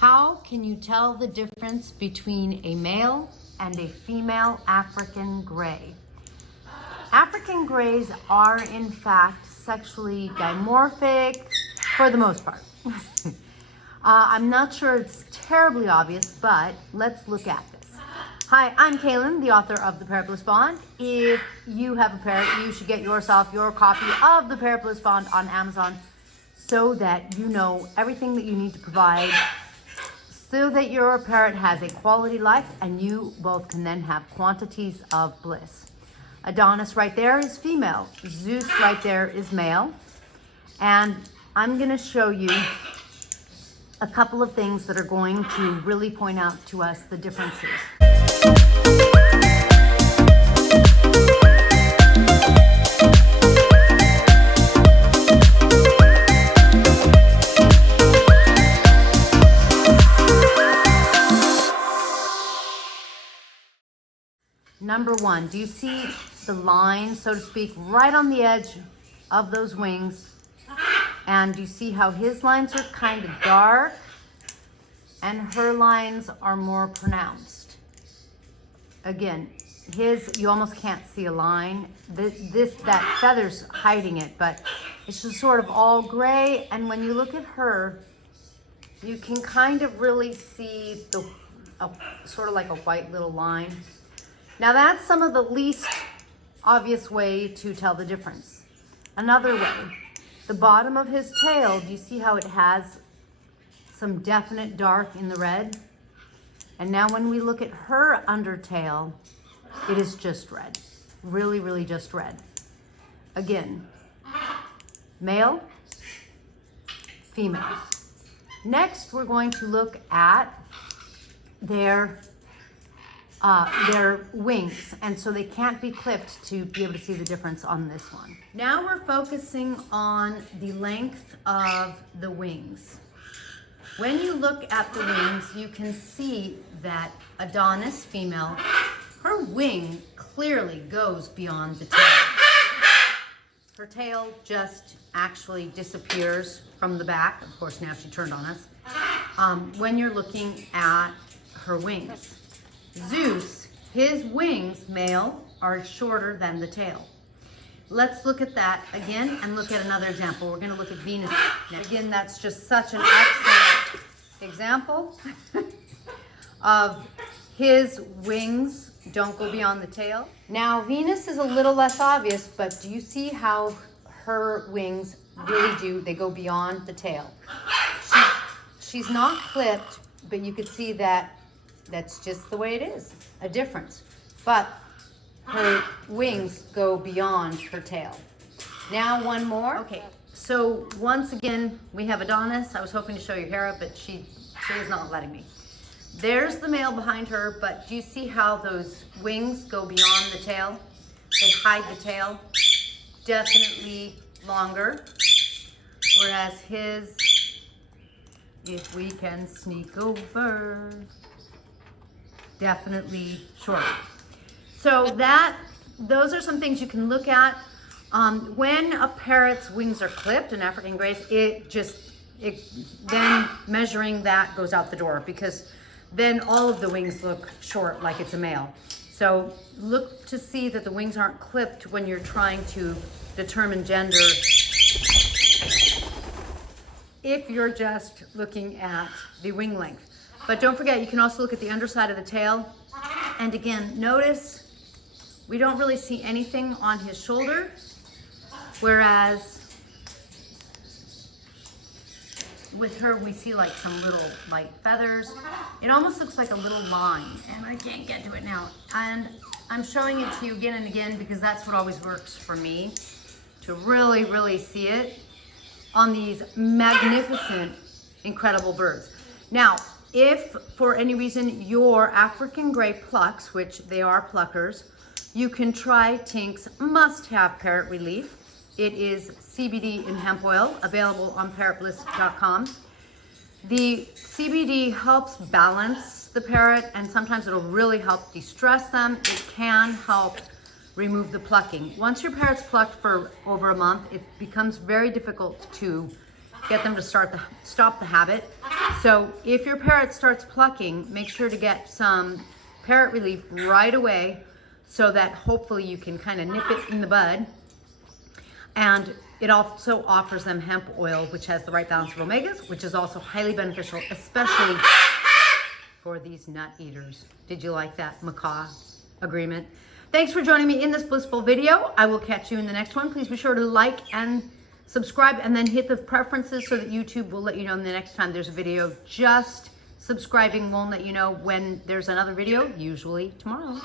How can you tell the difference between a male and a female African gray? African grays are in fact sexually dimorphic for the most part. I'm not sure it's terribly obvious, but let's look at this. Hi, I'm Kaylin, the author of the Parrot Bliss Bond. If you have a parrot, you should get yourself your copy of the Parrot Bliss Bond on Amazon so that you know everything that you need to provide so that your parrot has a quality life and you both can then have quantities of bliss. Adonis right there is female. Zeus right there is male. And I'm going to show you a couple of things that are going to really point out to us the differences. Number one, do you see the line, so to speak, right on the edge of those wings? And do you see how his lines are kind of dark and her lines are more pronounced? Again, his, you almost can't see a line. That feather's hiding it, but it's just sort of all gray. And when you look at her, you can kind of really see sort of like a white little line. Now that's some of the least obvious way to tell the difference. Another way, the bottom of his tail, do you see how it has some definite dark in the red? And now when we look at her undertail, it is just red. Really, really just red. Again, male, female. Next, we're going to look at their wings, and so they can't be clipped to be able to see the difference on this one. Now we're focusing on the length of the wings. When you look at the wings, you can see that Adonis female, her wing clearly goes beyond the tail. Her tail just actually disappears from the back. Of course, now she turned on us. When you're looking at her wings. Zeus, his wings, male, are shorter than the tail. Let's look at that again and look at another example. We're going to look at Venus. Again, that's just such an excellent example of his wings don't go beyond the tail. Now, Venus is a little less obvious, but do you see how her wings really do? They go beyond the tail. She's not clipped, but you could see that that's just the way it is, a difference. But her wings go beyond her tail. Now one more. Okay, so once again, we have Adonis. I was hoping to show you Hera, but she is not letting me. There's the male behind her, but do you see how those wings go beyond the tail? They hide the tail, definitely longer. Whereas his, if we can sneak over, definitely shorter. So those are some things you can look at. When a parrot's wings are clipped, an African grays, then measuring that goes out the door, because then all of the wings look short like it's a male. So look to see that the wings aren't clipped when you're trying to determine gender, if you're just looking at the wing length. But don't forget, you can also look at the underside of the tail. And again, notice we don't really see anything on his shoulder, whereas with her, we see like some little light feathers. It almost looks like a little line, and I can't get to it now. And I'm showing it to you again and again because that's what always works for me, to really, really see it on these magnificent, incredible birds. Now, if for any reason your African gray plucks, which they are pluckers, you can try Tink's must-have parrot relief. It is CBD in hemp oil, available on parrotbliss.com. The CBD helps balance the parrot, and sometimes it'll really help de-stress them. It can help remove the plucking. Once your parrot's plucked for over a month, it becomes very difficult to get them to stop the habit. So if your parrot starts plucking, make sure to get some parrot relief right away so that hopefully you can kind of nip it in the bud. And it also offers them hemp oil, which has the right balance of omegas, which is also highly beneficial, especially for these nut eaters. Did you like that macaw agreement? Thanks for joining me in this blissful video. I will catch you in the next one. Please be sure to like and subscribe and then hit the preferences so that YouTube will let you know the next time there's a video. Just subscribing won't let you know when there's another video, usually tomorrow.